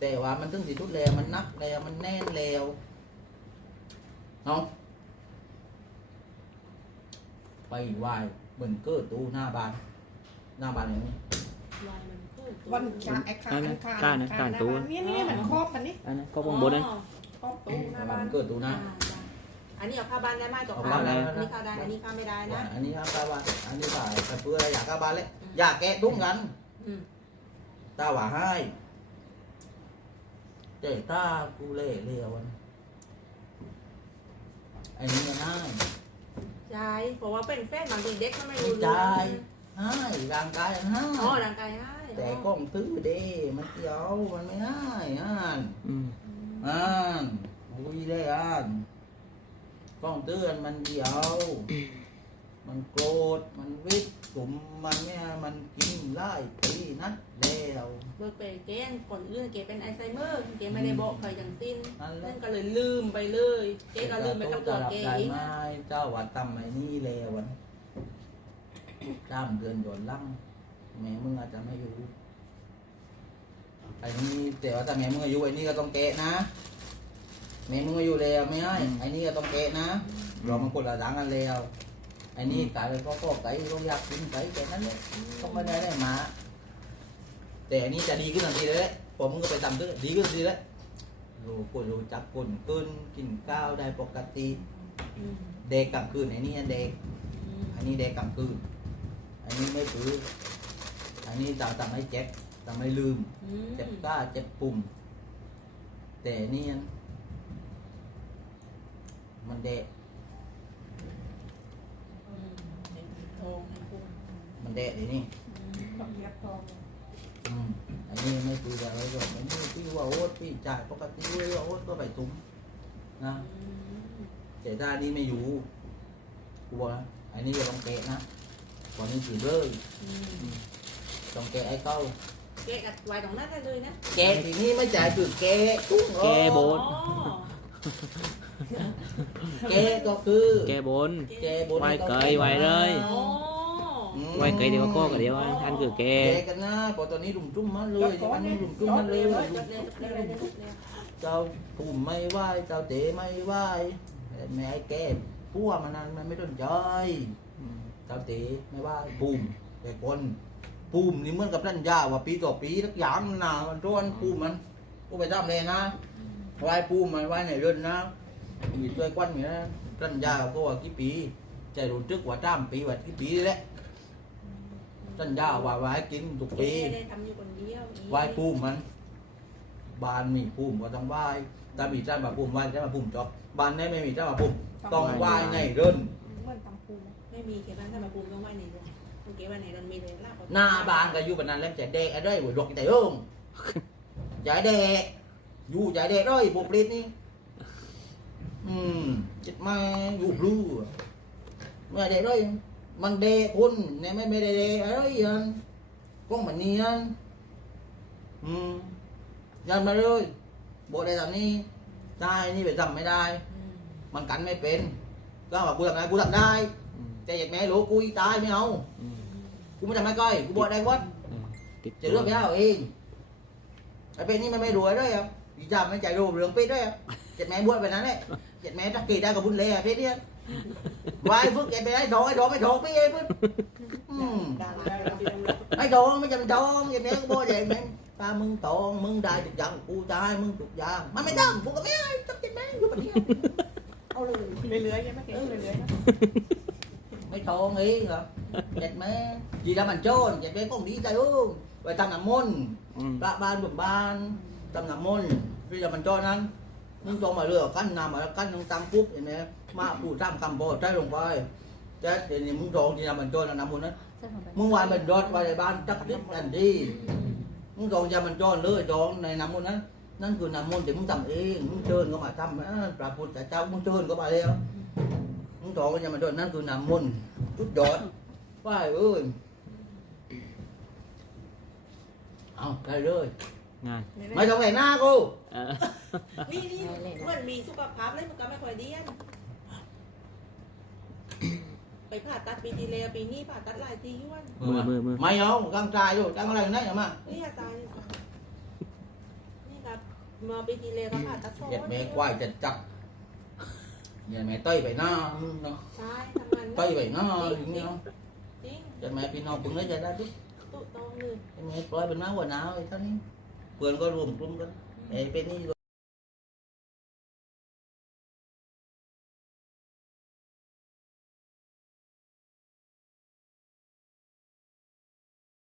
แต่ว่ามันถึงสิทุดแล้วมันนักแล้วมันแน่นแล้วเนาะไปไหวเหมือนเกิดตู้หน้าบ้าน หน้าบ้านอย่างนี้ลายมันพูดวันจานไอ้ขานั่นอันะงคารก้านนะก้านตู้เนี่ยนี่มันครอบกันนี่อันนั้นก็บงบนนั้นอ๋อครอบตู้หน้าบ้านมันเกิดตู้หน้าอันนี้เอาผ้าบ้านได้ไหมจบเอาผ้าผ้าได้ได้อันนี้เข้าได้อันนี้เข้าไม่ได้นะ อันนี้ครับตาบ้านอันนี้สายแต่เพื่ออะไรอยากกลับบ้านเลยอยากแกะตุ้งกันอืมตาหว่าให้ เจ๊ตากูเล่เลี้ยวนะไอ้นี่มันง่ายใช่เพราะว่าเป็นแฟนบางทีเด็กก็ไม่รู้ใช่ให้ร่างกายมันให้อ๋อร่างกายให้แต่กล้องตื้อเด้มันเกี่ยวมันไม่ง่ายอ่านอืมอ่านคุยได้อ่านกล้องเตือนมันเดียว มันโกรธ มันวิตกลุ่มมันเนี่ยมันกินไล่ปีนัดแล้วเบิกไปแกล้งก่อนอื่นเกเป็นไอไซเมอร์เกไม่ได้บอกใครทั้งสิ้นนั่นแหนั่ละนก็เลยลืมไปเลยเกก็ลืมไปกับตัวเกใจเองไม้เจ้าวัดตำไอ้นี่แล้ววันจ้ามเดือนหย่อนล่ำแม่มึงอาจจะไม่อยู่ไอ้นี่แต่ว่าถ้าแม่มึงอายุไอ้นี่ก็ต้องแกะนะแม่มึงอายุแล้วไม่ให้ไอ้นี่ก็ต้องแกะนะเรามันคนละดังกันแล้วไอ้นี่ตายไปก็ก็ไก่ก็อยากกินไก่แต่นั้นเลยก็ไม่ได้ได้มา แต่อันนี้จะดีขึ้นทันทีเลยแหละพอมึงก็ไปทำด้วยดีขึ้นทันทีเลยรู้คนรู้จักคนขึ้นกินข้าวได้ปกติอืมเด็กกลางคืนไอ้นี่เด็กอืมอันนี้เด็กกลางคืน อันนี้ไม่ถืออันนี้จะทำให้เจ็บทำให้ลืมอืม เจ็บก้าเจ็บปุ่ม แต่นี่มันมันเด็ก อืมเป็นทองให้พูด มันเด็กเลยนี่อืมกับเยียบทองอืมอันนี้ไม่ถืออะไรหรอกอันนี้พี่ว่าโอ๊ตพี่จ่ายปกติเลยว่าโอ๊ตก็ไปตุ้มนะอืมแต่ถ้าอันนี้ไม่อยู่กลัวอันนี้จะต้องแกะนะก่อนนี้ถือเลยอืมต้องแกะไอ้เก้าเกกับไว้ตรงนั้นได้เลยนะแกะทีนี้ไม่จ่ายคือแกะตุ้งแกโบนอ๋อแกะก็คือแกบนแกะบนไว้เกยไว้เลย อ๋ออืม ไว้ไกลเดียวก็กับเดียวอันคือแกแกกันนะพอตอนนี้รุมจุ้มมาเลยวอันนี้รุมจุ้มมาเลยเลยเจ้าปุ่มไม่ไหวเจ้าเต๋ไม่ไหวแม่ไอ้แกะพัวมันนั้นมันไม่ต้นใจเจ้าเต๋ไม่ไหวปุ่มแต่คนปุ่มนี่เหมือนกับท่านยาว่าปีต่อปีทักยามนหนามันร้อนปุ่มมันกูไปทำเลยนะไหวปุ่มมันไหวในเรือนนะมีช่วยควันอย่างนี้นะท่านยาก็ว่ากี่ปีใจรู้จึกว่าจ้ามปีว่ากี่ปีนี่แหละ ท่านยาว่าไว้กินทุกปีไม่ได้ทำอยู่คนเดียวอีไหว้ปูมมัน บานมีปูมก็ต้องไหว้ถ้ามีเจ้ามาปูมไหว้เจ้ามาปูมจบบ้านไหนไม่มีเจ้ามาปูมต้องไหว้ในเรื่นเหมือนตำปูไม่มีเกบ้านถ้ามาปูต้องไหว้ในโรงเกบ้านไหนมันมีเลยลาบหน้าบ้านก็อยู่แบบนั้นแล้วใจแดกอะไรหัวดอกใจโอ่งใจแดกอยู่ใจแดกเลยบุปลิตนี่อืมจิตมาอยู่บลูไม่ได้เลย มันเดกคนเนี่ยไม่ไม่ได้เดอะไรยันก้องมันนียนอืมยันมาเลยบอกได้ตอนนี้ได้นี่ไปทำไม่ได้ มันกันไม่เป็น ก็ว่ากูทำไงกูทำได้แต่อยากแม่รู้กูตายไม่เอากูไม่ทำไม่ก้อยกูบอกได้วัดอืมติดจะเรื่องไปเอาเองไอ้เป็นนี่มันไม่รวยด้วยครับอีจามไม่ใจรูปเรื่องเป็ดด้วยครับเจ็ดแม่บวชไปนั้นแหละเจ็ดแม่ตักกีได้กับบุญเลยอะเป็ดเนี่ย วายฟึกเจ็ดไปได้ทองไอ้ทองไม่ทองไปเองพึ่งอืมดังได้แล้วไอ้ทองไม่จำทองเจ็ดแม่ก็บอกเจ็ดแม่ตามึงทองมึงได้ทุกอย่างกูจะให้มึงทุกอย่างมันไม่ต้องกูก็ไม่ให้ต้องเจ็ดแม่กูปะเนี่ยเอาเลยเรื่อยๆใช่ไหมเก๋เรื่อยๆนะไม่ทอง ý hả chặt mé gì ra mình trôn chặt mé มึงจงมาเลือกกั้นนามาแล้วกั้นตรงตามปุ๊บเห็นไหมมาผู้ตามคำบอกได้ลงไปแต่เดี๋ยวนี้มึงจงที่นำมันโดนนำมันนั้นมึงวานมันโดนไปในบ้านจักริบกันดีมึงจงยามันโดนเลยจงในนามุนนั้นนั่นคือนามุนที่มึงทำเองมึงเชิญก็มาทำนะพระพุทธเจ้ามึงเชิญก็มาแล้วมึงจงยามันโดนนั่นคือนามุนทุดยอดว่าเอ้ยเอาไปเลย งานไม่ต้องเห็นหน้ากูนี่นี่มันมีสุขภาพเลยมันก็ไม่ค่อยดีอะไปผ่าตัดปีทีเล้ปีนี้ผ่าตัดหลายทีย้วนมือมือมืไม่เอากางายอยู่กำงอะไรอยู่นั่นอย่ามานี่อาจายนี่ครับมาปีทีเล้ก็ผ่าตัดสองเจ็ดเมฆกวายจะจับเนี่ยแม่เต้ยไปหน้าเนาะใช่ทำงาเต้ยไปหน้าอย่างเงี้ยจริงจะแม่พี่น้องบึงเลยจะได้ดิตุ๊ตองเลยแม่ปล่อยเป็นหน้าหัวหนาไอ้ท่านนี้ เพื่อนก็รวมกลุ่มกันไอ้เป็นนี่